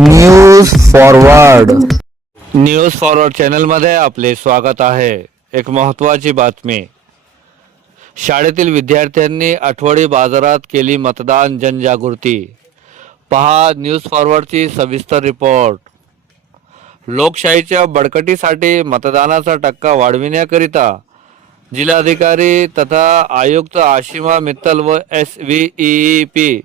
News forward चॅनलमध्ये आपले स्वागत आहे। एक महत्त्वाची बातमी। शाळेतील विद्यार्थ्यांनी आठवडी बाजारात केली मतदान जनजागृती। पहा न्यूज फॉरवर्डची सविस्तर रिपोर्ट। लोकशाहीच्या बळकटीसाठी मतदानाचा टक्का वाढविण्याकरिता जिल्हाधिकारी तथा आयुक्त आशिमा मित्तल व SVEP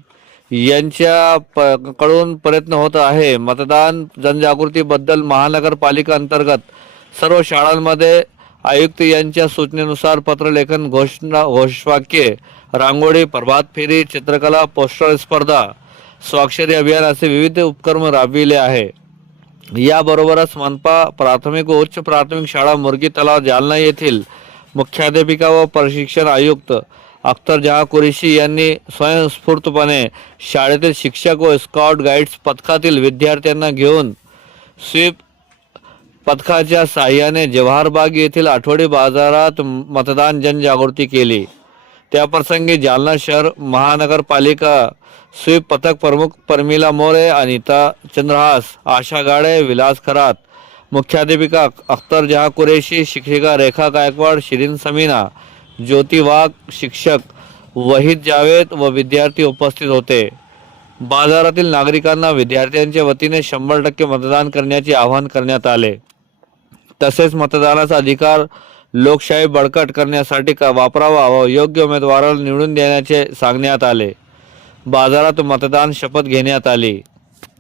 यांच्याकडून प्रयत्न होत आहे। मतदान जनजागृतीबद्दल महानगरपालिका अंतर्गत सर्व शाळांमध्ये आयुक्त यांच्या सूचनेनुसार पत्रलेखन, घोषवाक्ये, रांगोळी, प्रभात फेरी, चित्रकला, पोस्टर स्पर्धा, स्वाक्षरी अभियान असे विविध उपक्रम राबविले आहे। याबरोबरच मनपा प्राथमिक व उच्च प्राथमिक शाळा मुरगी तलाव जालना येथील मुख्याध्यापिका व प्रशिक्षण आयुक्त अख्तर जहां कुरेशी यांनी स्वयंस्फूर्तपणे शाळेतील शिक्षक व स्काउट गाईड्स पथकातील विद्यार्थ्यांना घेऊन स्वीप पथकाच्या साहाय्याने जवाहरबाग येथील आठवडी बाजारात मतदान जनजागृती केली। त्याप्रसंगी जालना शहर महानगरपालिका स्वीप पथक प्रमुख परमिला मोरे, अनिता चंद्रहास, आशा गाडे, विलास खरात, मुख्याध्यापिका अख्तर जहां कुरेशी, शिक्षिका रेखा गायकवाड, शिरीन समीना, ज्योती वाघ, शिक्षक वहीद जावेद व विद्यार्थी उपस्थित होते। बाजारातील नागरिकांना विद्यार्थ्यांच्या वतीने 100% मतदान करण्याचे आवाहन करण्यात आले। तसेच मतदानाचा अधिकार लोकशाही बळकट करण्यासाठी वापरावा व योग्य उमेदवाराला निवडून देण्याचे सांगण्यात आले। बाजारात मतदान शपथ घेण्यात आली।